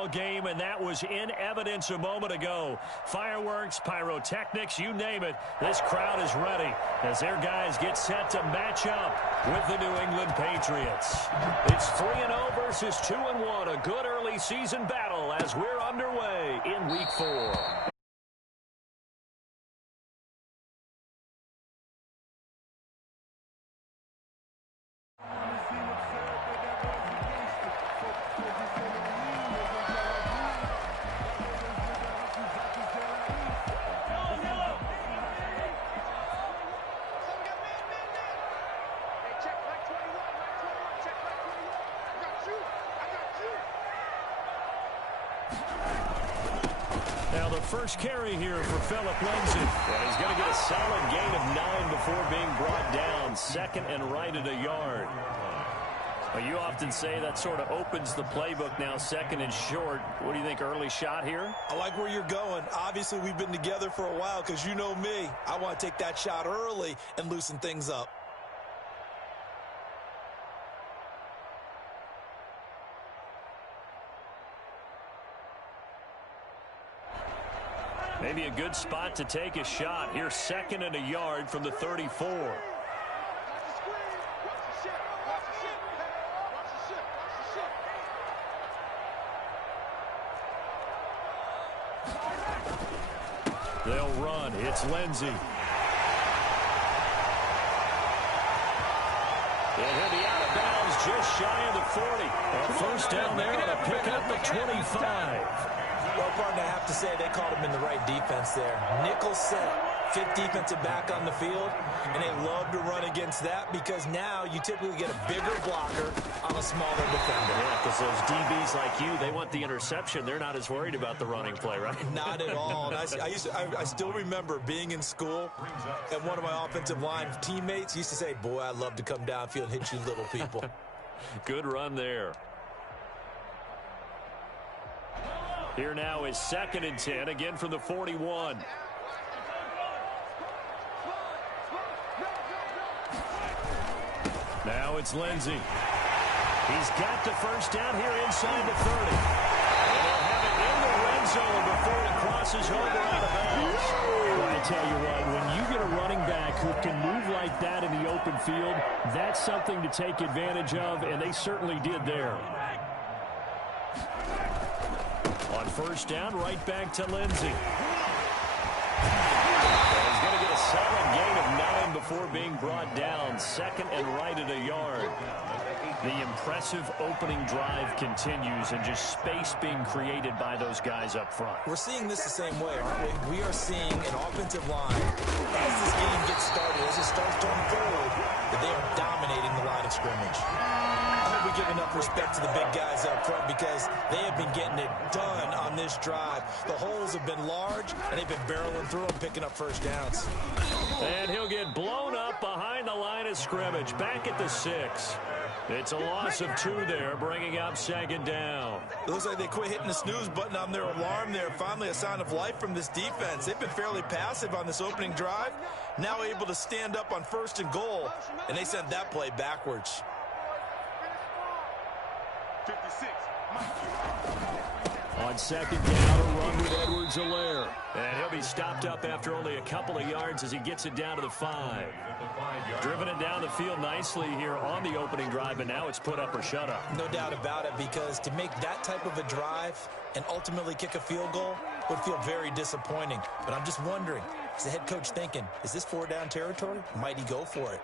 NFL game, and that was in evidence a moment ago. Fireworks, pyrotechnics, you name it. This crowd is ready as their guys get set to match up with the New England Patriots. It's 3-0 versus 2-1, a good early season battle as we're underway in Week 4. Now the first carry here for Phillip Lindsay. Well, he's going to get a solid gain of 9 before being brought down. Second and right at a yard. Well, you often say that sort of opens the playbook now, second and short. What do you think, early shot here? I like where you're going. Obviously, we've been together for a while because you know me. I want to take that shot early and loosen things up. Maybe a good spot to take a shot. Here's second and a yard from the 34. They'll run. It's Lindsay. And he'll be out of bounds just shy of the 40. A first down there and a pickup at 25. Well, partner, I have to say they called him in the right defense there. Nickel set, fifth defensive back on the field, and they love to run against that because now you typically get a bigger blocker on a smaller defender. Yeah, because those DBs like you, they want the interception. They're not as worried about the running play, right? Not at all. And I still remember being in school, and one of my offensive line teammates used to say, boy, I'd love to come downfield and hit you little people. Good run there. Here now is second and 10, again from the 41. Now it's Lindsay. He's got the first down here inside the 30. And they'll have it in the red zone before it crosses over out of bounds. Well, I tell you what, when you get a running back who can move like that in the open field, that's something to take advantage of, and they certainly did there. On first down, right back to Lindsay. He's going to get a solid gain of 9 before being brought down. Second and right at a yard. The impressive opening drive continues and just space being created by those guys up front. We're seeing this the same way, aren't we? We are seeing an offensive line, as this game gets started, as it starts to unfold, that they are dominating the line of scrimmage. I hope we give enough respect to the big guys up front because they have been getting it done on this drive. The holes have been large, and they've been barreling through them, picking up first downs. And he'll get blown up behind the line of scrimmage, back at the 6. It's a loss of 2 there, bringing up second down. It looks like they quit hitting the snooze button on their alarm there. Finally a sign of life from this defense. They've been fairly passive on this opening drive. Now able to stand up on first and goal, and they sent that play backwards. 56. On second down, a run with Edwards-Helaire. And he'll be stopped up after only a couple of yards as he gets it down to the 5. Driven it down the field nicely here on the opening drive, and now it's put up or shut up. No doubt about it, because to make that type of a drive and ultimately kick a field goal would feel very disappointing. But I'm just wondering, is the head coach thinking, is this 4-down territory? Might he go for it?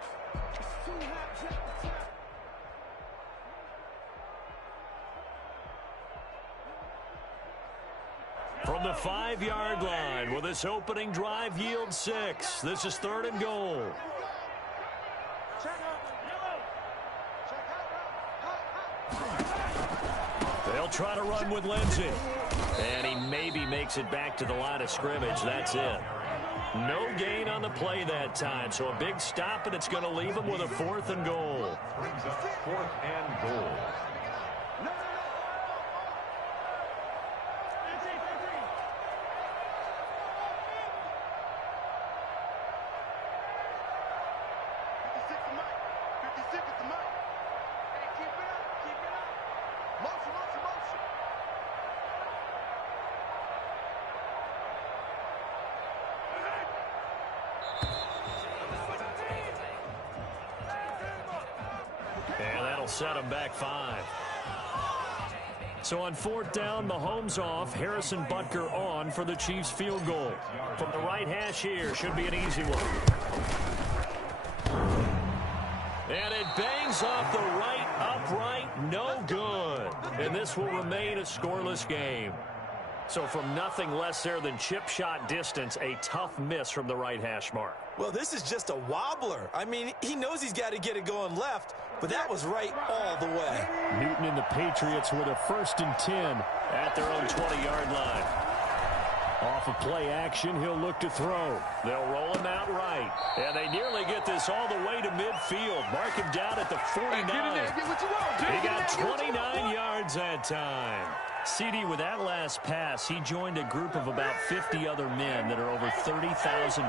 From the 5-yard line, will this opening drive yield 6? This is third and goal. They'll try to run with Lindsay. And he maybe makes it back to the line of scrimmage. That's it. No gain on the play that time. So a big stop, and it's going to leave him with a 4th and goal. Brings up 4th and goal. set them back 5. So on 4th down, Mahomes off, Harrison Butker on for the Chiefs field goal. From the right hash here, should be an easy one. And it bangs off the right upright, no good. And this will remain a scoreless game. So from nothing less there than chip shot distance, a tough miss from the right hash mark. Well, this is just a wobbler. I mean, he knows he's got to get it going left, but that was right all the way. Newton and the Patriots with a 1st and 10 at their own 20-yard line. Off of play action, he'll look to throw. They'll roll him out right. And they nearly get this all the way to midfield. Mark him down at the 49. He got 29 yards that time. CD, with that last pass, he joined a group of about 50 other men that are over 30,000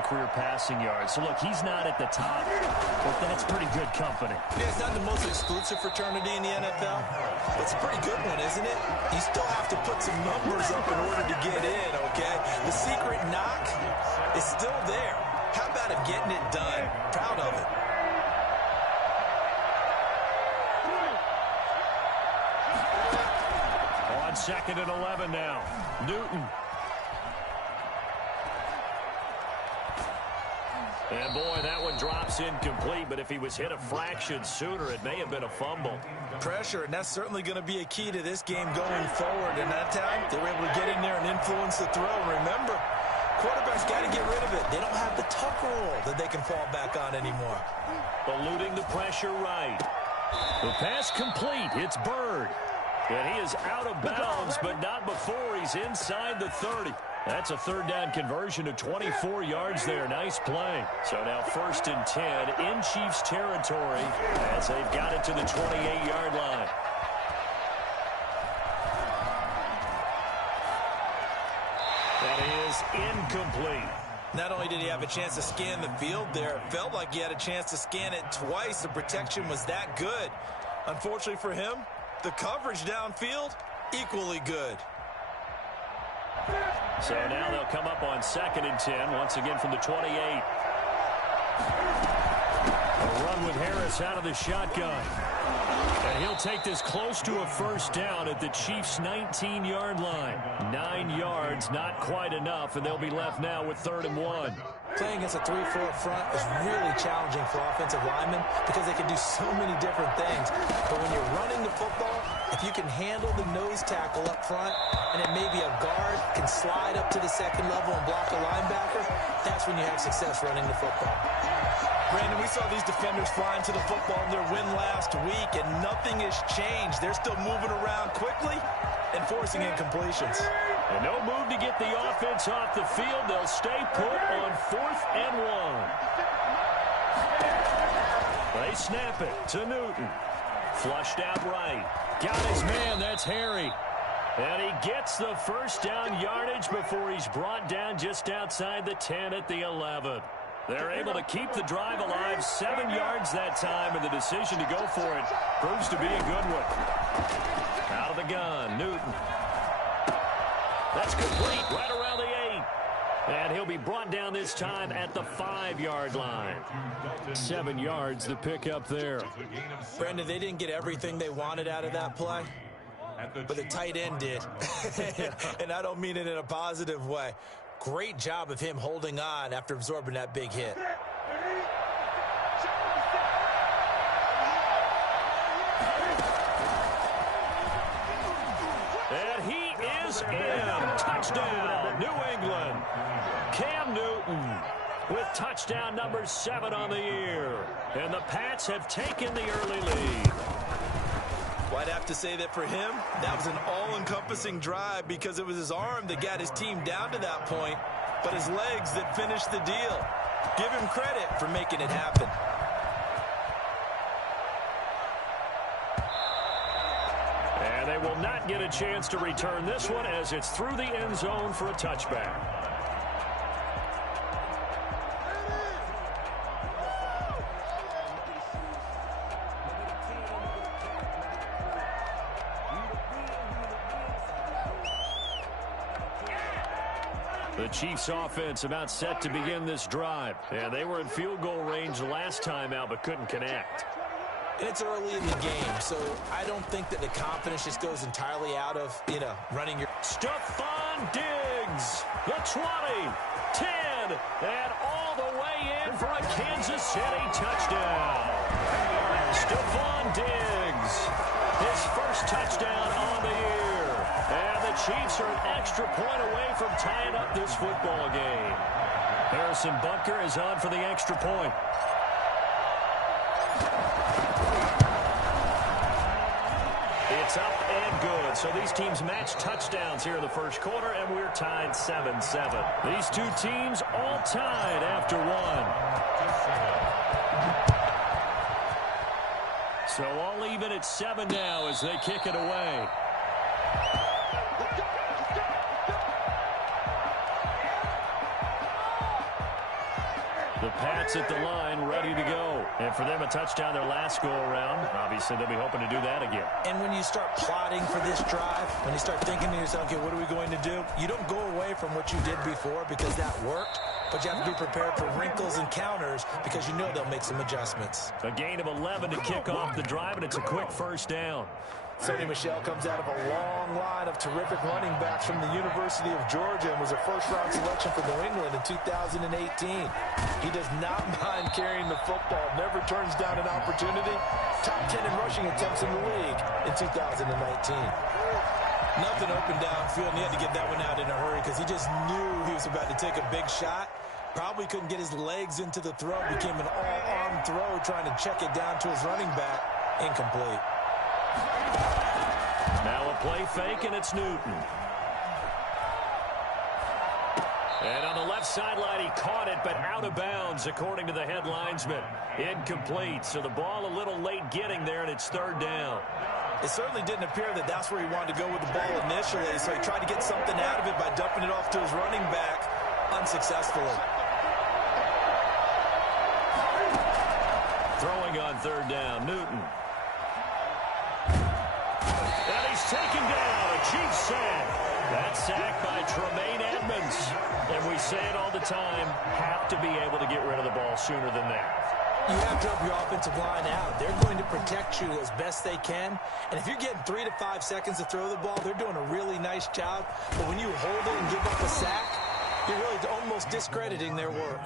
career passing yards. So, look, he's not at the top, but that's pretty good company. Yeah, it's not the most exclusive fraternity in the NFL, but it's a pretty good one, isn't it? You still have to put some numbers up in order to get in, okay? The secret knock is still there. How about him getting it done? Proud of it. On 2nd and 11 now. Newton. And, boy, that one drops incomplete, but if he was hit a fraction sooner, it may have been a fumble. Pressure, and that's certainly going to be a key to this game going forward. And that time, they were able to get in there and influence the throw. Remember, quarterbacks got to get rid of it. They don't have the tucker roll that they can fall back on anymore. Eluding the pressure right. The pass complete. It's Bird. And he is out of bounds, but not before he's inside the 30. That's a 3rd down conversion of 24 yards there. Nice play. So now 1st and 10 in Chiefs territory as they've got it to the 28-yard line. That is incomplete. Not only did he have a chance to scan the field there, it felt like he had a chance to scan it twice. The protection was that good. Unfortunately for him, the coverage downfield, equally good. So now they'll come up on 2nd and 10, once again from the 28. A run with Harris out of the shotgun. And he'll take this close to a 1st down at the Chiefs' 19-yard line. 9 yards, not quite enough, and they'll be left now with 3rd and 1. Playing against a 3-4 front is really challenging for offensive linemen because they can do so many different things. But when you're running the football, if you can handle the nose tackle up front, and then maybe a guard can slide up to the 2nd level and block a linebacker, that's when you have success running the football. Brandon, we saw these defenders flying to the football in their win last week, and nothing has changed. They're still moving around quickly and forcing incompletions. And no move to get the offense off the field. They'll stay put on 4th and 1. They snap it to Newton. Flushed out right. Got his man. That's Harry. And he gets the 1st down yardage before he's brought down just outside the 10 at the 11. They're able to keep the drive alive, 7 yards that time, and the decision to go for it proves to be a good one. Out of the gun, Newton. That's complete right around the 8. And he'll be brought down this time at the 5-yard line. 7 yards to pick up there. Brandon, they didn't get everything they wanted out of that play, but the tight end did. And I don't mean it in a positive way. Great job of him holding on after absorbing that big hit. And he is in. Touchdown, New England. Cam Newton with touchdown number 7 on the year. And the Pats have taken the early lead. Well, I'd have to say that for him, that was an all-encompassing drive because it was his arm that got his team down to that point, but his legs that finished the deal. Give him credit for making it happen. And they will not get a chance to return this one as it's through the end zone for a touchback. The Chiefs offense about set to begin this drive. And they were in field goal range last time out but couldn't connect. And it's early in the game, so I don't think that the confidence just goes entirely out of, running your... Stephon Diggs, the 20, 10, and all the way in for a Kansas City touchdown. Stephon Diggs, his first touchdown on the year. And the Chiefs are an extra point away from tying up this football game. Harrison Butker is on for the extra point. It's up and good. So these teams match touchdowns here in the first quarter, and we're tied 7-7. These two teams all tied after one. So all even at 7 now as they kick it away. The Pats at the line, ready to go. And for them, a touchdown their last go-around. Obviously, they'll be hoping to do that again. And when you start plotting for this drive, when you start thinking to yourself, okay, what are we going to do? You don't go away from what you did before because that worked, but you have to be prepared for wrinkles and counters because you know they'll make some adjustments. A gain of 11 to kick off the drive, and it's a quick first down. Sonny Michel comes out of a long line of terrific running backs from the University of Georgia and was a first-round selection for New England in 2018. He does not mind carrying the football, never turns down an opportunity. Top 10 in rushing attempts in the league in 2019. Nothing open downfield, and he had to get that one out in a hurry because he just knew he was about to take a big shot. Probably couldn't get his legs into the throw. Became an all-arm throw trying to check it down to his running back. Incomplete. Now a play fake, and it's Newton. And on the left sideline, he caught it, but out of bounds, according to the head linesman. Incomplete, so the ball a little late getting there, and it's third down. It certainly didn't appear that that's where he wanted to go with the ball initially, so he tried to get something out of it by dumping it off to his running back unsuccessfully. Throwing on third down, Newton. And he's taken down, a Chiefs sack. That sack by Tremaine Edmonds. And we say it all the time, have to be able to get rid of the ball sooner than that. You have to help your offensive line out. They're going to protect you as best they can. And if you're getting 3 to 5 seconds to throw the ball, they're doing a really nice job. But when you hold it and give up a sack, you're really almost discrediting their work.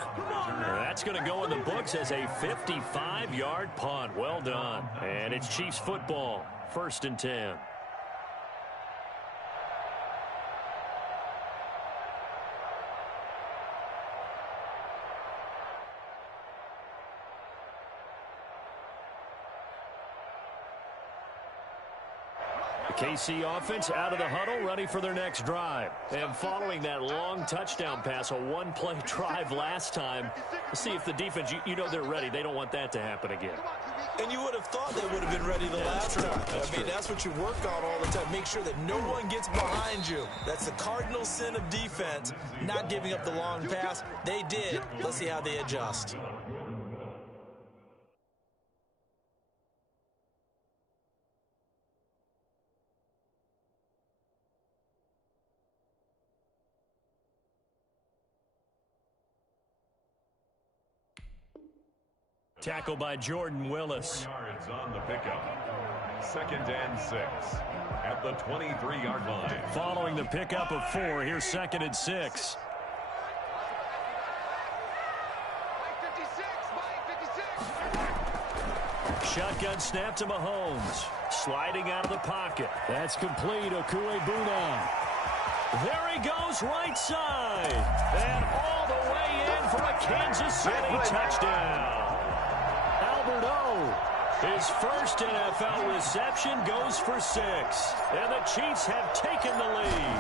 That's going to go in the books as a 55-yard punt. Well done. And it's Chiefs football, 1st and 10. The KC offense out of the huddle, ready for their next drive. And following that long touchdown pass, a one-play drive last time, let's see if the defense, you know they're ready. They don't want that to happen again. And you would have thought they would have been ready the last time. That's what you work on all the time. Make sure that no one gets behind you. That's the cardinal sin of defense, not giving up the long pass. They did. Let's see how they adjust. Tackle by Jordan Willis. Yards on the pickup. 2nd and 6 at the 23-yard line. Following the pickup of 4, here's 2nd and 6. Shotgun snap to Mahomes. Sliding out of the pocket. That's complete. Okuegbuna. There he goes, right side. And all the way in for a Kansas City touchdown. Albert O. His first NFL reception goes for 6. And the Chiefs have taken the lead.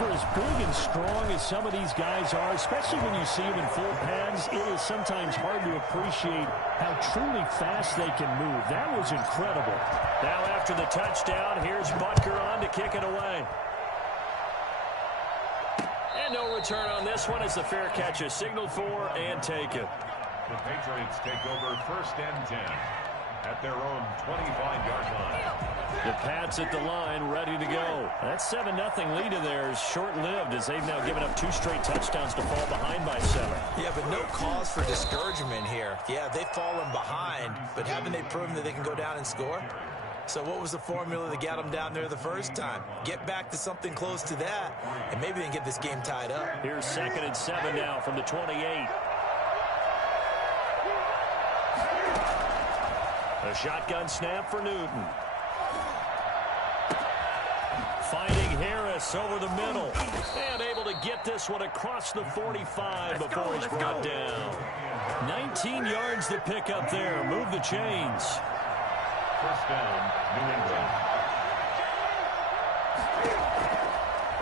For as big and strong as some of these guys are, especially when you see them in full pads, it is sometimes hard to appreciate how truly fast they can move. That was incredible. Now after the touchdown, here's Butker on to kick it away. And no return on this one as the fair catch is signaled for and taken. The Patriots take over 1st and 10. at their own 25-yard line. The Pats at the line, ready to go. That 7-0 lead of theirs short-lived as they've now given up 2 straight touchdowns to fall behind by 7. Yeah, but no cause for discouragement here. Yeah, they've fallen behind, but haven't they proven that they can go down and score? So what was the formula that got them down there the first time? Get back to something close to that, and maybe they can get this game tied up. Here's 2nd and 7 now from the 28. A shotgun snap for Newton. Finding Harris over the middle. And able to get this one across the 45 before he's brought down. 19 yards to pick up there. Move the chains. First down, New England.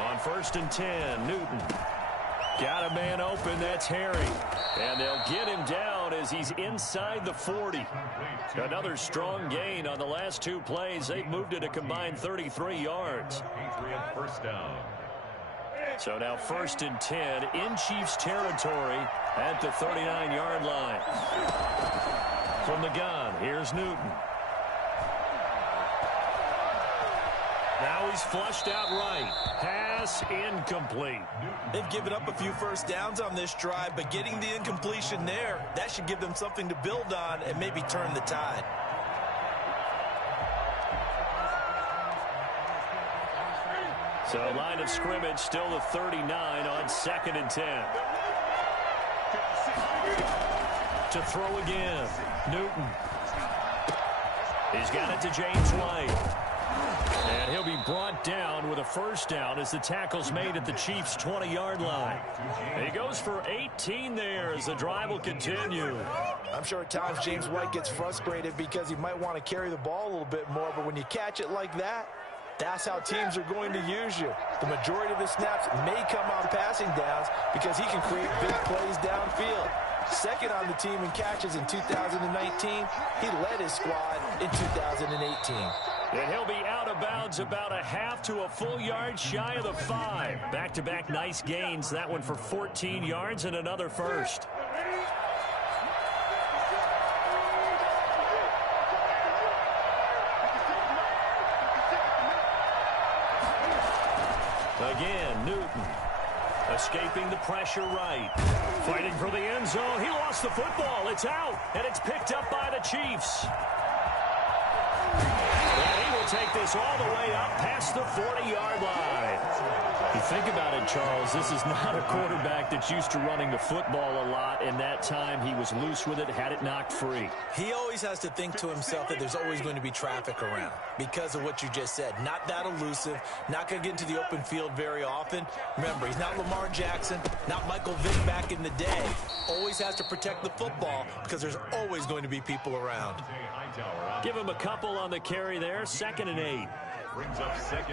On 1st and 10, Newton. Got a man open, that's Harry. And they'll get him down as he's inside the 40. Another strong gain on the last 2 plays. They've moved it a combined 33 yards. Patriot first down. So now 1st and 10 in Chiefs territory at the 39-yard line. From the gun, here's Newton. Now he's flushed out right. Pass incomplete. They've given up a few first downs on this drive, but getting the incompletion there, that should give them something to build on and maybe turn the tide. So line of scrimmage still the 39 on 2nd and 10. To throw again. Newton. He's got it to James White. And he'll be brought down with a first down as the tackle's made at the Chiefs' 20-yard line. He goes for 18 there as the drive will continue. I'm sure at times James White gets frustrated because he might want to carry the ball a little bit more, but when you catch it like that, that's how teams are going to use you. The majority of his snaps may come on passing downs because he can create big plays downfield. Second on the team in catches in 2019. He led his squad in 2018. And he'll be out of bounds about a half to a full yard shy of the 5. Back-to-back nice gains. That one for 14 yards and another first. Again, Newton. Escaping the pressure right. Fighting for the end zone. He lost the football. It's out. And it's picked up by the Chiefs. And he will take this all the way up past the 40-yard line. You think about it, Charles, this is not a quarterback that's used to running the football a lot, and that time he was loose with it, had it knocked free. He always has to think to himself that there's always going to be traffic around because of what you just said. Not that elusive, not going to get into the open field very often. Remember, he's not Lamar Jackson, not Michael Vick back in the day. Always has to protect the football because there's always going to be people around. Give him a couple on the carry there, 2nd and 8.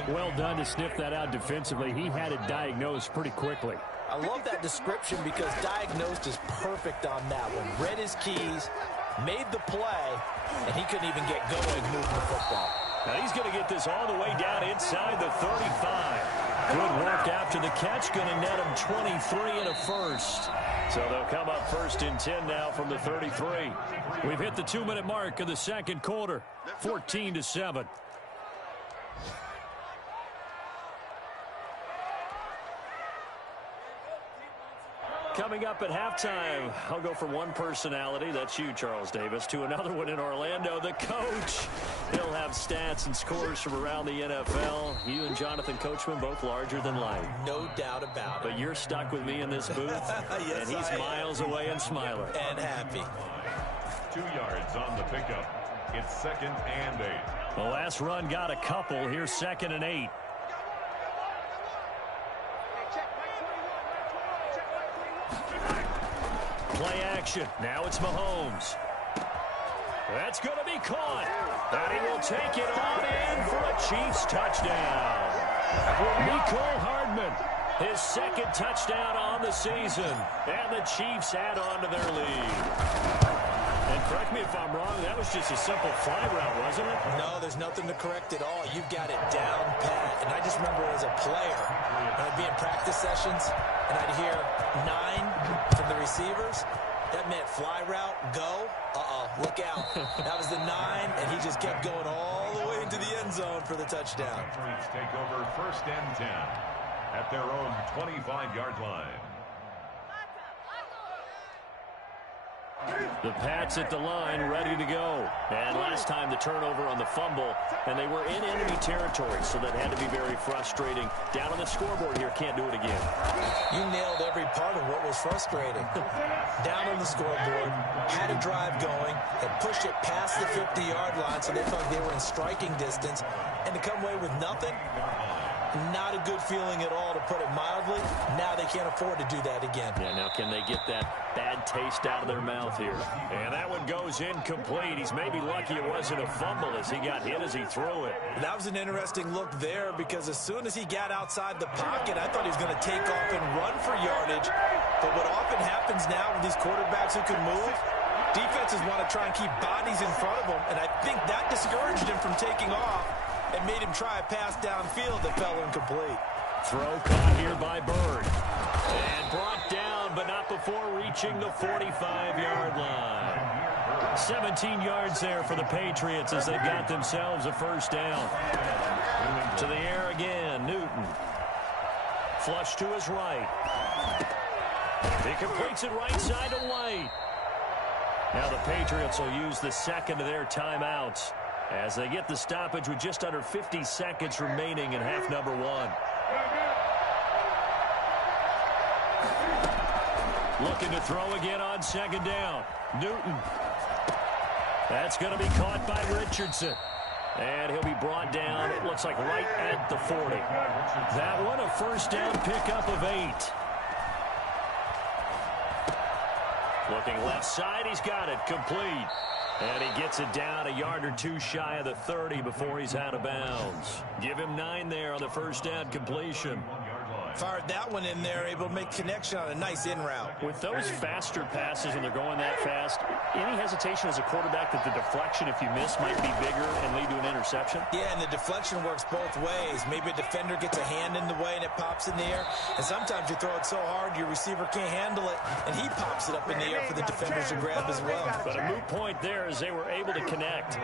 Well done to sniff that out defensively. He had it diagnosed pretty quickly. I love that description because diagnosed is perfect on that one. Read his keys, made the play, and he couldn't even get going moving the football. Now he's going to get this all the way down inside the 35. Good work after the catch. Going to net him 23 and a first. So they'll come up 1st and 10 now from the 33. We've hit the 2-minute mark of the second quarter. 14-7. Coming up at halftime, I'll go from one personality, that's you, Charles Davis, to another one in Orlando, the coach. He'll have stats and scores from around the NFL. You and Jonathan Coachman, both larger than life. No doubt about it. But you're stuck with me in this booth, yes, and he's miles away and smiling. And happy. 2 yards on the pickup. It's 2nd and 8. The last run got a couple. Here's 2nd and 8. Play action. Now it's Mahomes. That's going to be caught. And he will take it on in for a Chiefs touchdown. Mecole Hardman, his 2nd touchdown on the season. And the Chiefs add on to their lead. And correct me if I'm wrong, that was just a simple fly route, wasn't it? No, there's nothing to correct at all. You've got it down pat. And I just remember as a player, when I'd be in practice sessions, and I'd hear 9 from the receivers, That meant fly route, go. Look out. That was the 9, and he just kept going all the way into the end zone for the touchdown. Patriots take over 1st and 10 at their own 25-yard line. The Pats at the line, ready to go. And last time the turnover on the fumble, and they were in enemy territory, so that had to be very frustrating. Down on the scoreboard here, can't do it again. You nailed every part of what was frustrating. Down on the scoreboard, had a drive going, had pushed it past the 50-yard line, so they felt like they were in striking distance, and to come away with nothing, not a good feeling at all, to put it mildly. Now they can't afford to do that again. Yeah, now can they get that bad taste out of their mouth here? And that one goes incomplete. He's maybe lucky it wasn't a fumble as he got hit as he threw it. That was an interesting look there, because as soon as he got outside the pocket, I thought he was going to take off and run for yardage. But what often happens now with these quarterbacks who can move, defenses want to try and keep bodies in front of them, and I think that discouraged him from taking off and made him try a pass downfield that fell incomplete. Throw caught here by Bird. And brought down, but not before reaching the 45-yard line. 17 yards there for the Patriots as they've got themselves a first down. To the air again, Newton. Flush to his right. He completes it right side to White. Now the Patriots will use the second of their timeouts as they get the stoppage with just under 50 seconds remaining in half number 1. Looking to throw again on second down. Newton. That's going to be caught by Richardson. And he'll be brought down, it looks like right at the 40. That one a first down pickup of 8. Looking left side, he's got it complete. And he gets it down a yard or two shy of the 30 before he's out of bounds. Give him 9 there on the first down completion. Fired that one in there, able to make connection on a nice in route. With those faster passes when they're going that fast, any hesitation as a quarterback that the deflection, if you miss, might be bigger and lead to an interception? Yeah, and the deflection works both ways. Maybe a defender gets a hand in the way and it pops in the air. And sometimes you throw it so hard your receiver can't handle it, and he pops it up in the air for the defenders to grab as well. But a moot point there as they were able to connect.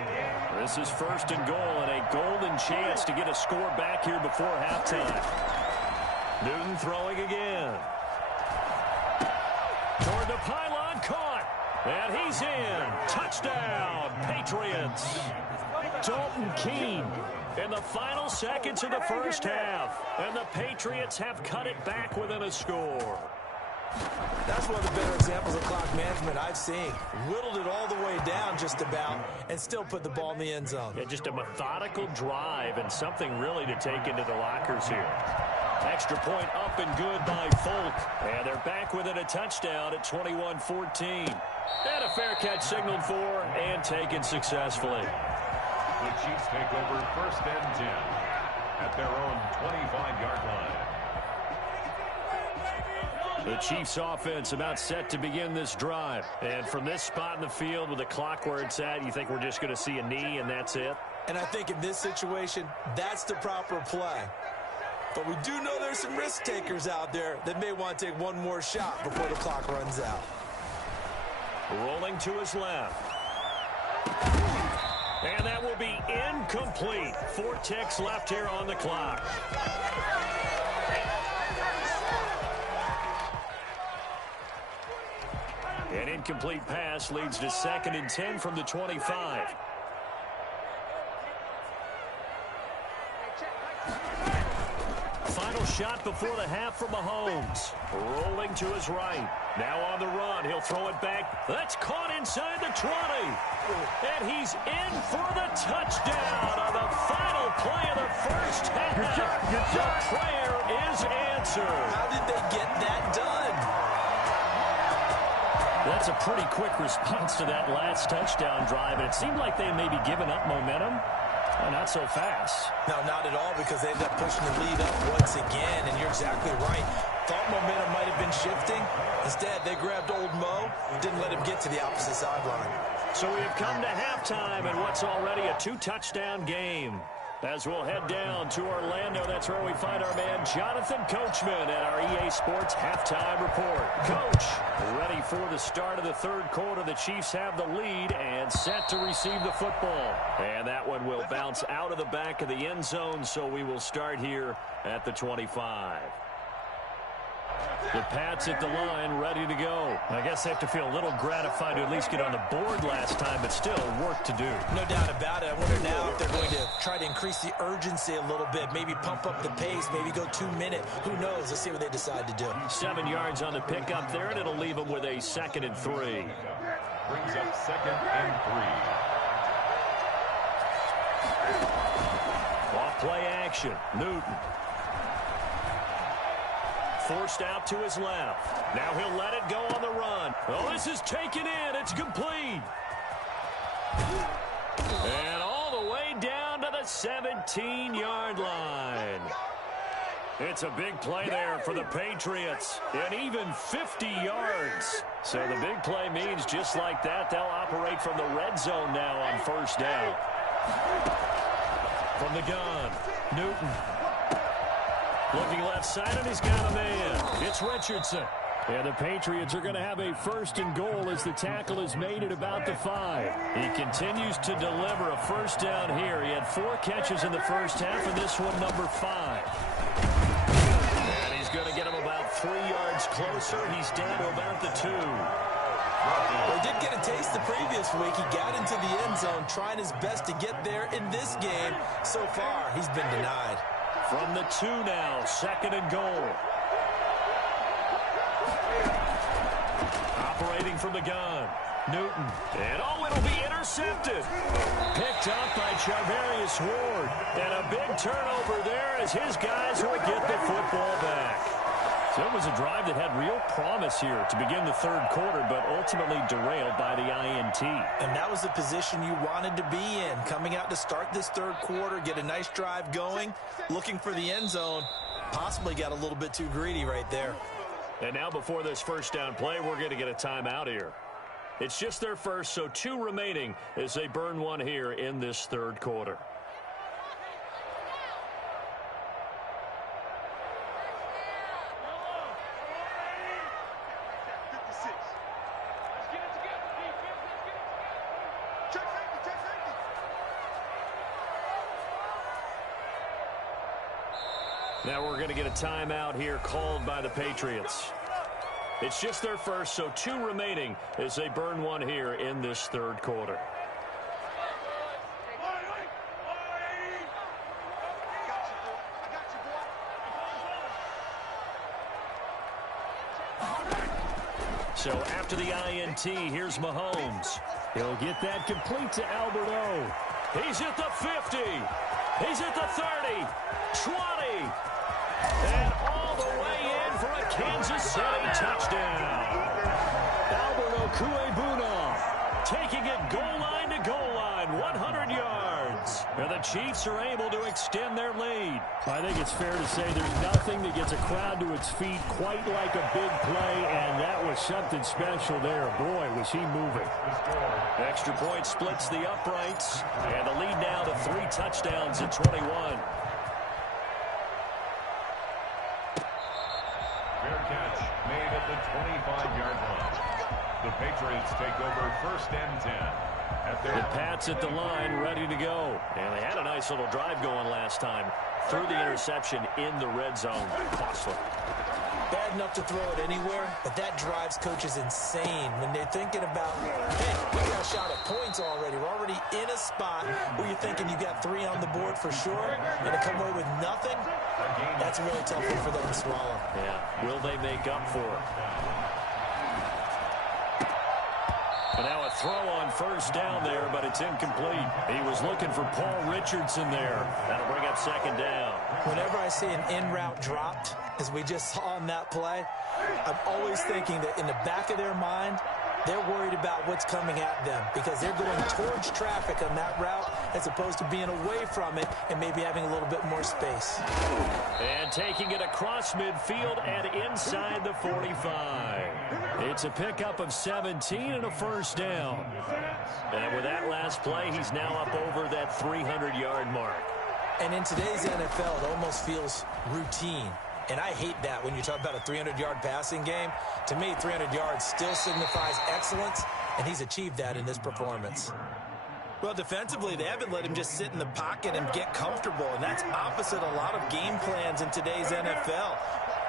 This is first and goal and a golden chance to get a score back here before halftime. Newton throwing again. Toward the pylon, caught. And he's in. Touchdown, Patriots. Dalton Keene in the final seconds of the first half. And the Patriots have cut it back within a score. That's one of the better examples of clock management I've seen. Whittled it all the way down just about and still put the ball in the end zone. Yeah, just a methodical drive and something really to take into the lockers here. Extra point up and good by Folk. And they're back within a touchdown at 21-14. And a fair catch signaled for and taken successfully. The Chiefs take over 1st and 10 at their own 25-yard line. The Chiefs offense about set to begin this drive. And from this spot in the field with the clock where it's at, you think we're just going to see a knee and that's it? And I think in this situation, that's the proper play. But we do know there's some risk takers out there that may want to take one more shot before the clock runs out. Rolling to his left. And that will be incomplete. 4 ticks left here on the clock. An incomplete pass leads to 2nd and 10 from the 25. Final shot before the half from Mahomes. Rolling to his right. Now on the run. He'll throw it back. That's caught inside the 20. And he's in for the touchdown on the final play of the first half. The prayer is answered. How did they get that done? That's a pretty quick response to that last touchdown drive. And it seemed like they may be giving up momentum. Oh, not so fast. No, not at all, because they ended up pushing the lead up once again, and you're exactly right. Thought momentum might have been shifting. Instead, they grabbed old Mo, didn't let him get to the opposite sideline. So we have come to halftime in what's already a 2-touchdown game. As we'll head down to Orlando, that's where we find our man Jonathan Coachman at our EA Sports Halftime Report. Coach, ready for the start of the third quarter. The Chiefs have the lead and set to receive the football. And that one will bounce out of the back of the end zone, so we will start here at the 25. The Pats at the line, ready to go. I guess they have to feel a little gratified to at least get on the board last time, but still work to do. No doubt about it. I wonder now if they're going to try to increase the urgency a little bit, maybe pump up the pace, maybe go 2 minutes. Who knows? Let's see what they decide to do. 7 yards on the pickup there, and it'll leave them with a 2nd and 3. Brings up 2nd and 3. Off play action. Newton. Forced out to his left. Now he'll let it go on the run. Oh, this is taken in. It's complete. And all the way down to the 17-yard line. It's a big play there for the Patriots. And even 50 yards. So the big play means just like that, they'll operate from the red zone now on first down. From the gun, Newton. Looking left side, and he's got a man. It's Richardson. And the Patriots are going to have a 1st and goal as the tackle is made at about the 5. He continues to deliver a first down here. He had 4 catches in the first half, and this one number 5. And he's going to get him about 3 yards closer. He's down to about the 2. Well, he did get a taste the previous week. He got into the end zone, trying his best to get there in this game. So far, he's been denied. From the 2 now, 2nd and goal. Operating from the gun, Newton. And oh, it'll be intercepted. Picked up by Charvarius Ward. And a big turnover there as his guys will get the football back. So it was a drive that had real promise here to begin the third quarter, but ultimately derailed by the INT. And that was the position you wanted to be in, coming out to start this third quarter, get a nice drive going, looking for the end zone. Possibly got a little bit too greedy right there. And now before this first down play, we're going to get a timeout here. It's just their first, so 2 remaining as they burn one here in this third quarter. Now we're going to get a timeout here called by the Patriots. It's just their first, so 2 remaining as they burn one here in this third quarter. So after the INT, here's Mahomes. He'll get that complete to Alberto. He's at the 50. He's at the 30. 20. And all the way in for a Kansas City touchdown. Alberto Cuebuna taking it goal line to goal line, 100 yards. And the Chiefs are able to extend their lead. I think it's fair to say there's nothing that gets a crowd to its feet quite like a big play, and that was something special there. Boy, was he moving. Extra point splits the uprights, and the lead now to 3 touchdowns at 21. Fair catch made at the 25-yard line. The Patriots take over 1st and 10. The Pats at the line, ready to go. And they had a nice little drive going last time. Threw the interception in the red zone. Costly. Bad enough to throw it anywhere, but that drives coaches insane when they're thinking about, hey, we got a shot at points already. We're already in a spot where you're thinking you got 3 on the board for sure, and to come away with nothing, that's a really tough one for them to swallow. Yeah, will they make up for it? And now a throw on first down there, but it's incomplete. He was looking for Paul Richardson there. That'll bring up 2nd down. Whenever I see an in-route dropped, as we just saw on that play, I'm always thinking that in the back of their mind, they're worried about what's coming at them because they're going towards traffic on that route as opposed to being away from it and maybe having a little bit more space. And taking it across midfield and inside the 45. It's a pickup of 17 and a first down. And with that last play, he's now up over that 300-yard mark. And in today's NFL, it almost feels routine. And I hate that when you talk about a 300-yard passing game. To me, 300 yards still signifies excellence, and he's achieved that in this performance. Well, defensively, they haven't let him just sit in the pocket and get comfortable, and that's opposite a lot of game plans in today's NFL.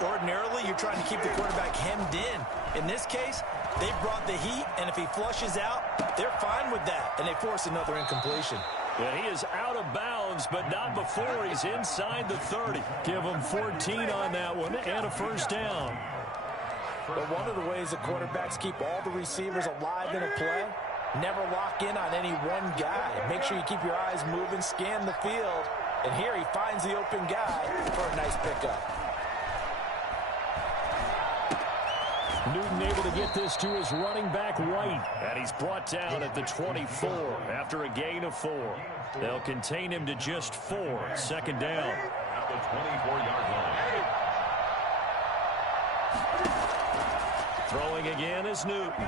Ordinarily, you're trying to keep the quarterback hemmed in. In this case, they brought the heat, and if he flushes out, they're fine with that, and they force another incompletion. Yeah, he is out of bounds, but not before he's inside the 30. Give him 14 on that one and a first down. But one of the ways that quarterbacks keep all the receivers alive in a play, never lock in on any one guy. Make sure you keep your eyes moving, scan the field. And here he finds the open guy for a nice pickup. Newton able to get this to his running back White. And he's brought down at the 24 after a gain of 4. They'll contain him to just 4. Second down. At the 24-yard line. Throwing again is Newton.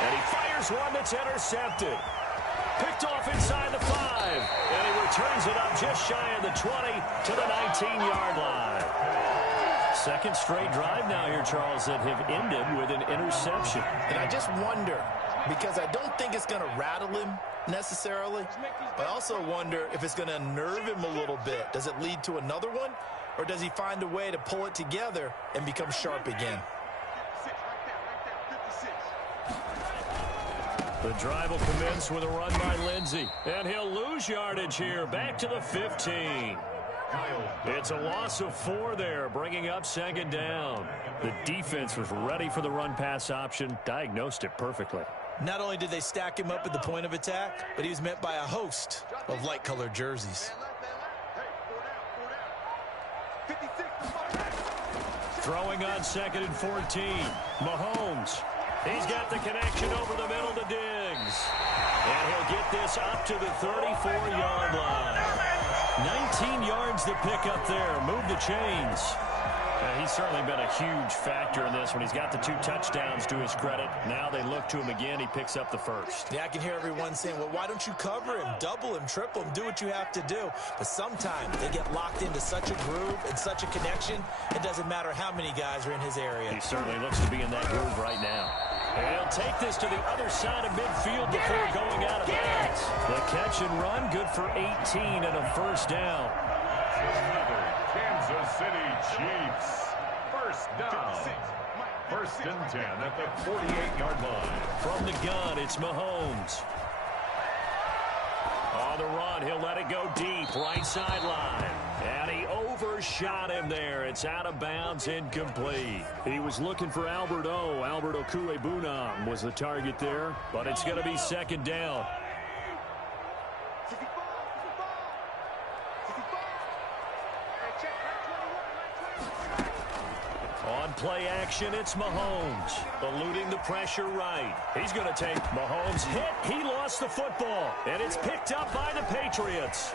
And he fires one that's intercepted. Picked off inside the 5. And he returns it up just shy of the 20 to the 19-yard line. Second straight drive now here, Charles, that have ended with an interception. And I just wonder, because I don't think it's going to rattle him necessarily, but I also wonder if it's going to unnerve him a little bit. Does it lead to another one, or does he find a way to pull it together and become sharp again? The drive will commence with a run by Lindsey. And he'll lose yardage here. Back to the 15. It's a loss of 4 there, bringing up second down. The defense was ready for the run-pass option, diagnosed it perfectly. Not only did they stack him up at the point of attack, but he was met by a host of light-colored jerseys. Throwing on 2nd and 14. Mahomes. He's got the connection over the middle to Diggs. And he'll get this up to the 34-yard line. 19 yards to pick up there. Move the chains. He's certainly been a huge factor in this one. He's got the 2 touchdowns to his credit. Now they look to him again. He picks up the first. Yeah, I can hear everyone saying, well, why don't you cover him, double him, triple him, do what you have to do. But sometimes they get locked into such a groove and such a connection, it doesn't matter how many guys are in his area. He certainly looks to be in that groove right now. And he'll take this to the other side of midfield before going out of bounds. The catch and run, good for 18 and a first down. Kansas City Chiefs. First down. 1st and 10 at the 48-yard line. From the gun, it's Mahomes. On the run, he'll let it go deep, right sideline. And he overshot him there. It's out of bounds, incomplete. He was looking for Albert Okuebunam was the target there, but it's going to be second down. On play action, it's Mahomes. Eluding the pressure right. He's going to take Mahomes hit. He lost the football, and it's picked up by the Patriots.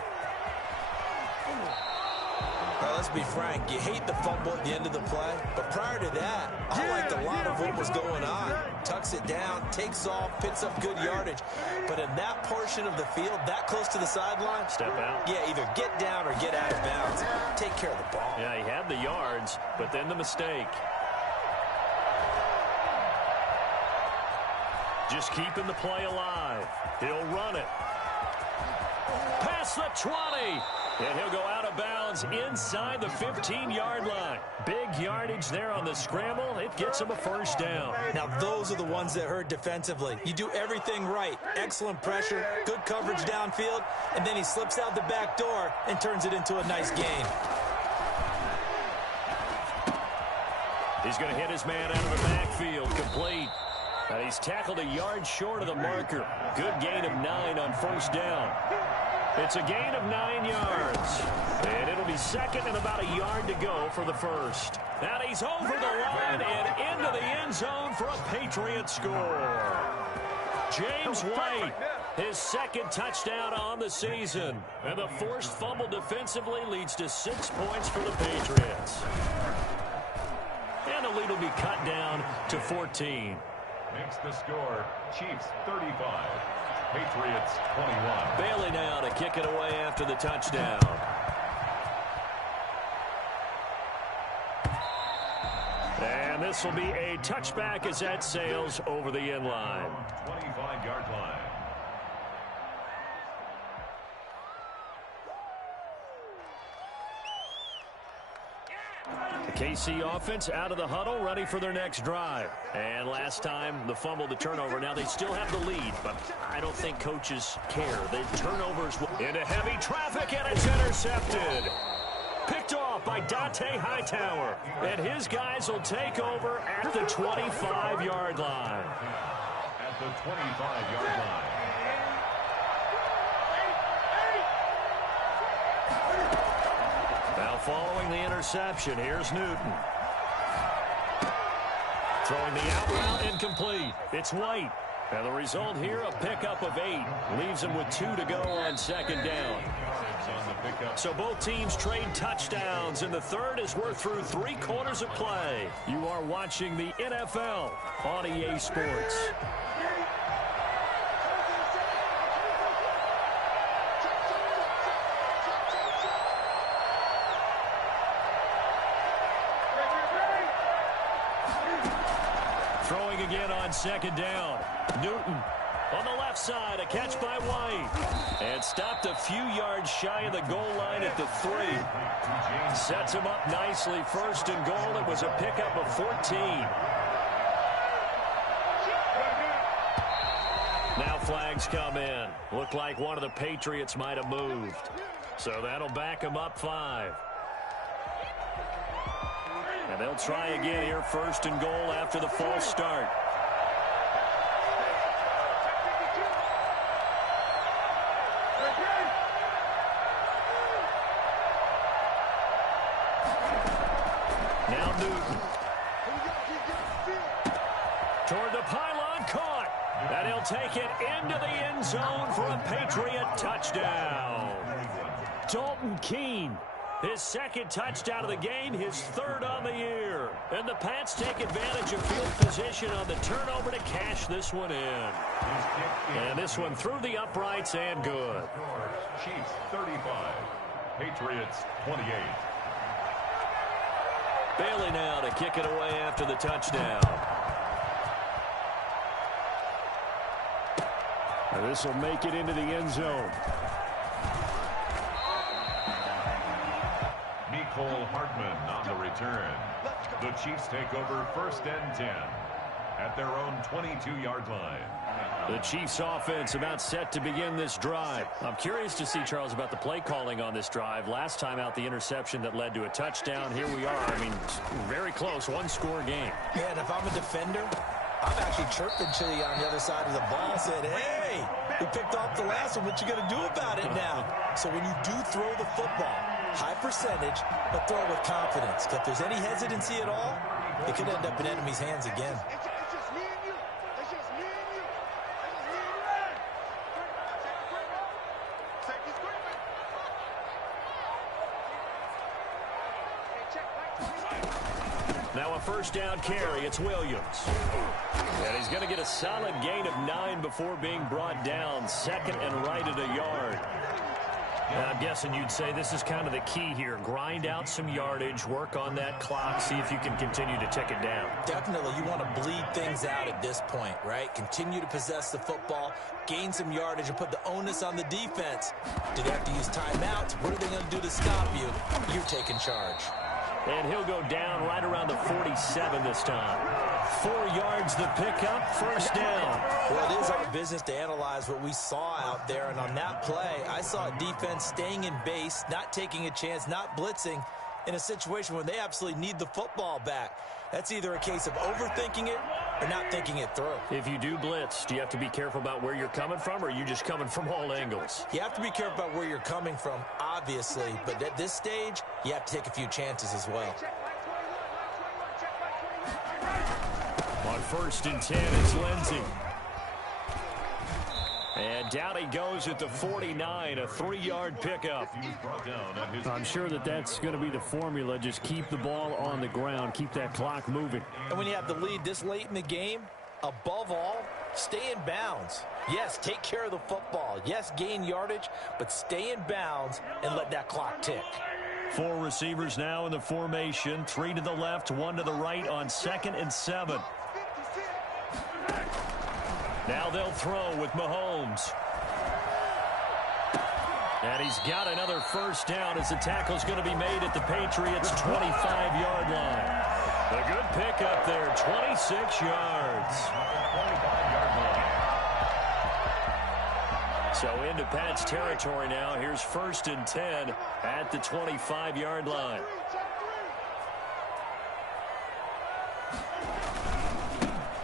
Let's be frank, you hate the fumble at the end of the play, but prior to that, I liked a lot of what was going on. Tucks it down, takes off, picks up good yardage. But in that portion of the field, that close to the sideline, step out. Yeah, either get down or get out of bounds. Take care of the ball. Yeah, he had the yards, but then the mistake. Just keeping the play alive. He'll run it. Past the 20. And he'll go out of bounds inside the 15-yard line. Big yardage there on the scramble. It gets him a first down. Now, those are the ones that hurt defensively. You do everything right. Excellent pressure, good coverage downfield, and then he slips out the back door and turns it into a nice gain. He's going to hit his man out of the backfield, complete. And he's tackled a yard short of the marker. Good gain of 9 on first down. It's a gain of 9 yards. And it'll be second and about a yard to go for the first. And he's over the line and into the end zone for a Patriots score. James White, his second touchdown on the season. And the forced fumble defensively leads to 6 points for the Patriots. And the lead will be cut down to 14. Makes the score Chiefs 35, Patriots 21. Bailey now to kick it away after the touchdown. And this will be a touchback as that sails over the end line. 25-yard line. The KC offense out of the huddle, ready for their next drive. And last time, the fumble, the turnover. Now they still have the lead, but I don't think coaches care. The turnovers into heavy traffic, and it's intercepted. Picked off by Dante Hightower. And his guys will take over at the 25-yard line. At the 25-yard line. Now following the interception, here's Newton. Throwing the out route incomplete. It's White. And the result here, a pickup of 8. Leaves him with 2 to go on second down. So both teams trade touchdowns, and the third as we're through 3 quarters of play. You are watching the NFL on EA Sports. Throwing again on second down. Newton on the left side, a catch by White. And stopped a few yards shy of the goal line at the 3. Sets him up nicely. First and goal. It was a pickup of 14. Now flags come in. Looked like one of the Patriots might have moved. So that'll back him up 5. And they'll try again here, first and goal after the false start. Now Newton. Toward the pylon, caught. And he'll take it into the end zone for a Patriot touchdown. Dalton Keene. His second touchdown of the game, his third on the year. And the Pats take advantage of field position on the turnover to cash this one in. And this one through the uprights and good. Chiefs 35, Patriots 28. Bailey now to kick it away after the touchdown. And this will make it into the end zone. Cole Hartman on the return. The Chiefs take over first and 10 at their own 22-yard line. The Chiefs offense about set to begin this drive. I'm curious to see, Charles, about the play calling on this drive. Last time out, the interception that led to a touchdown. Here we are. I mean, very close, one-score game. Yeah, and if I'm a defender, I'm actually chirping to you on the other side of the ball, said, hey, we picked off the last one. What you going to do about it now? So when you do throw the football, high percentage, but throw it with confidence. If there's any hesitancy at all, it could end up in enemy's hands again. It's just me and you. It's just me and you. Now a first down carry. It's Williams. And he's going to get a solid gain of 9 before being brought down. Second and right at a yard. And I'm guessing you'd say this is kind of the key here. Grind out some yardage, work on that clock, see if you can continue to tick it down. Definitely. You want to bleed things out at this point, right? Continue to possess the football, gain some yardage, and put the onus on the defense. Do they have to use timeouts? What are they going to do to stop you? You're taking charge. And he'll go down right around the 47 this time. 4 yards the pickup, first down. Well, it is our business to analyze what we saw out there, and on that play, I saw a defense staying in base, not taking a chance, not blitzing in a situation where they absolutely need the football back. That's either a case of overthinking it or not thinking it through. If you do blitz, do you have to be careful about where you're coming from, or are you just coming from all angles? You have to be careful about where you're coming from, obviously, but at this stage, you have to take a few chances as well. On first and 10, it's Lindsey. And down he goes at the 49, a 3-yard pickup. I'm sure that's going to be the formula. Just keep the ball on the ground, keep that clock moving. And when you have the lead this late in the game, Above all, stay in bounds. Yes, take care of the football. Yes, gain yardage, but stay in bounds and let that clock tick. 4 receivers now in the formation. 3 to the left, 1 to the right on 2nd and 7. Now they'll throw with Mahomes. And he's got another first down as the tackle's going to be made at the Patriots' 25-yard line. A good pickup there, 26 yards. So into Pat's territory now. Here's 1st and 10 at the 25-yard line.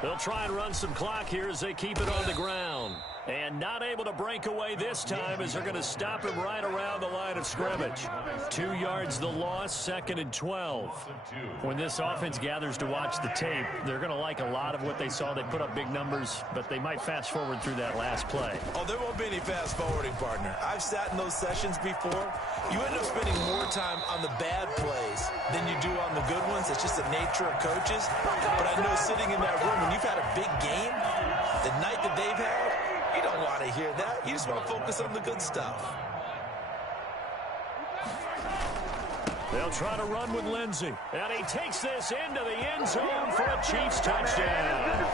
They'll try and run some clock here as they keep it on the ground. And not able to break away this time as they're going to stop him right around the line of scrimmage. 2 yards the loss, 2nd and 12. When this offense gathers to watch the tape, they're going to like a lot of what they saw. They put up big numbers, but they might fast forward through that last play. Oh, there won't be any fast forwarding, partner. I've sat in those sessions before. You end up spending more time on the bad plays than you do on the good ones. It's just the nature of coaches. But I know sitting in that room, when you've had a big game, the night that they've had, you don't want to hear that. You just want to focus on the good stuff. They'll try to run with Lindsey. And he takes this into the end zone for a Chiefs touchdown.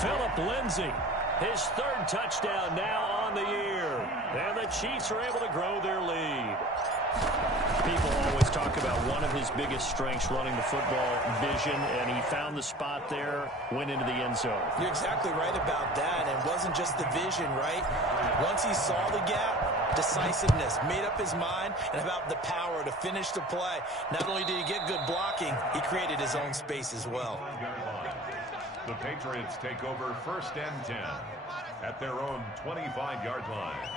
Phillip Lindsey, his 3rd touchdown now on the year. And the Chiefs are able to grow their lead. People always talk about one of his biggest strengths, running the football, vision, and he found the spot there, went into the end zone. You're exactly right about that, and it wasn't just the vision, right? Once he saw the gap, decisiveness, made up his mind, and about the power to finish the play. Not only did he get good blocking, he created his own space as well. The Patriots take over 1st and 10 at their own 25-yard line.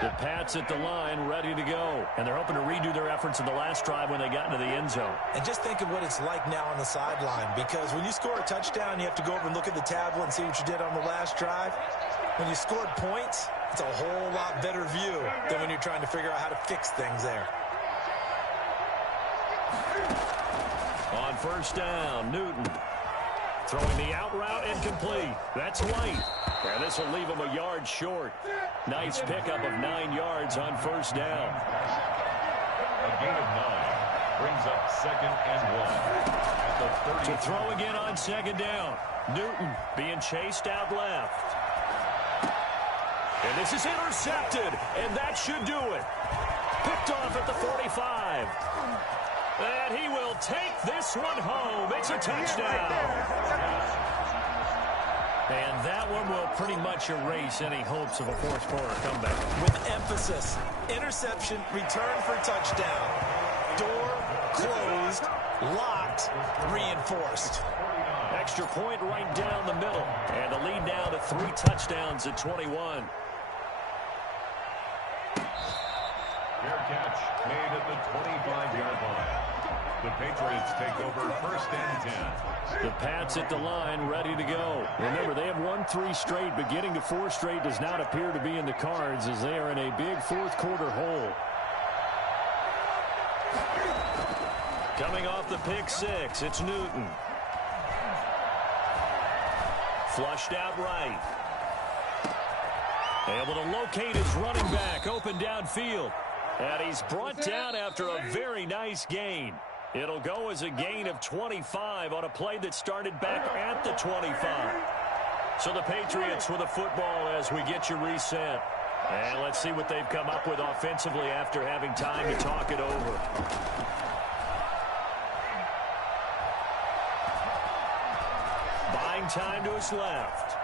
The Pats at the line, ready to go. And they're hoping to redo their efforts in the last drive when they got into the end zone. And just think of what it's like now on the sideline, because when you score a touchdown, you have to go over and look at the tablet and see what you did on the last drive. When you scored points, it's a whole lot better view than when you're trying to figure out how to fix things there. On 1st down, Newton throwing the out route incomplete. That's White. And this will leave him a yard short. Nice pickup of 9 yards on 1st down. A gain of 9 brings up 2nd and 1 at the 30. To throw again on 2nd down. Newton being chased out left. And this is intercepted, and that should do it. Picked off at the 45. And he will take this one home. It's a touchdown. And that one will pretty much erase any hopes of a 4th quarter comeback. With emphasis, interception, return for touchdown. Door closed, locked, reinforced. Extra point right down the middle. And the lead now to 3 touchdowns at 21. Fair catch made at the 25-yard line. The Patriots take over 1st and 10. The Pats at the line, ready to go. Remember, they have won 3 straight, but getting to 4 straight does not appear to be in the cards as they are in a big 4th quarter hole. Coming off the pick 6, it's Newton. Flushed out right. Able to locate his running back, open downfield. And he's brought down after a very nice gain. It'll go as a gain of 25 on a play that started back at the 25. So the Patriots with a football as we get you reset. And let's see what they've come up with offensively after having time to talk it over. Buying time to his left.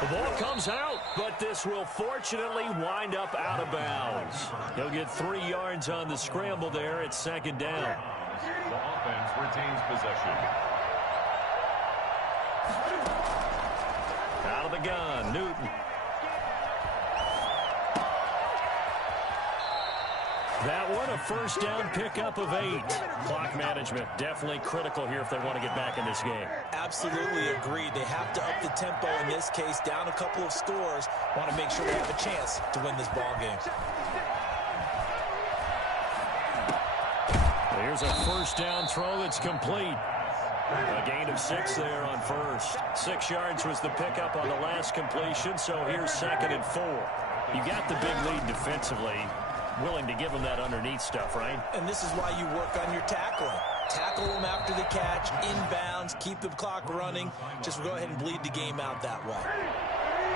The ball comes out, but this will fortunately wind up out of bounds. He'll get 3 yards on the scramble there at 2nd down. The offense retains possession. Out of the gun, Newton. That one, a 1st down pickup of 8. Clock management definitely critical here if they want to get back in this game. Absolutely agreed. They have to up the tempo in this case, down a couple of scores. Want to make sure they have a chance to win this ball game. Here's a 1st down throw that's complete. A gain of 6 there on first. 6 yards was the pickup on the last completion, so here's 2nd and 4. You got the big lead defensively. Willing to give them that underneath stuff, right? And this is why you work on your tackling. Tackle them after the catch, inbounds, keep the clock running. Just go ahead and bleed the game out that way.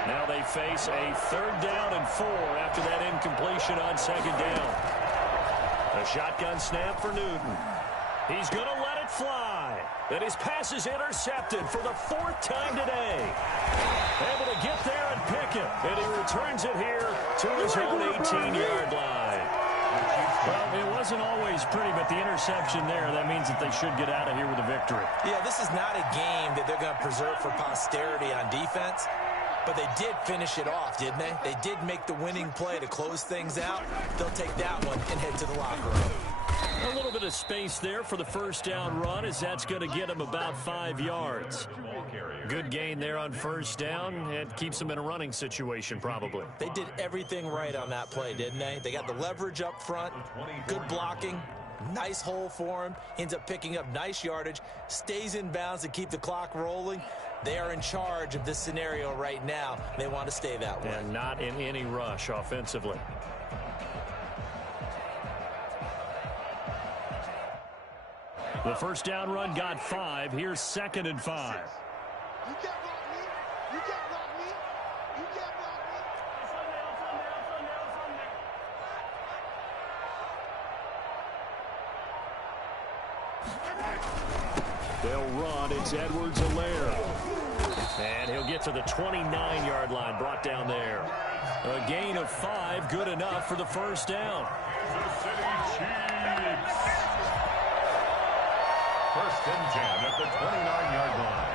Now they face a 3rd down and 4 after that incompletion on 2nd down. A shotgun snap for Newton. He's going to let it fly. And his pass is intercepted for the 4th time today. Able to get there and pick it. And he returns it here to his own 18-yard line. Well, it wasn't always pretty, but the interception there, that means that they should get out of here with a victory. Yeah, this is not a game that they're going to preserve for posterity on defense. But they did finish it off, didn't they? They did make the winning play to close things out. They'll take that one and head to the locker room. A little bit of space there for the 1st down run, as that's going to get him about 5 yards. Good gain there on 1st down. It keeps them in a running situation, probably. They did everything right on that play, didn't they? They got the leverage up front, good blocking, nice hole for him, ends up picking up nice yardage, stays in bounds to keep the clock rolling. They are in charge of this scenario right now. They want to stay that way. And not in any rush offensively. The 1st down run got 5. Here's 2nd and 5. You can't block me. You can't block me. You can't block me. They'll run. It's Edwards-Helaire. And he'll get to the 29-yard line, brought down there. A gain of 5, good enough for the 1st down. The City Chiefs. 1st and 10 at the 29-yard line.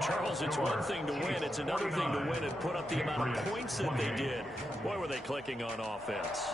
Charles, it's one thing to win. It's another thing to win and put up the amount of points that they did. Boy, were they clicking on offense.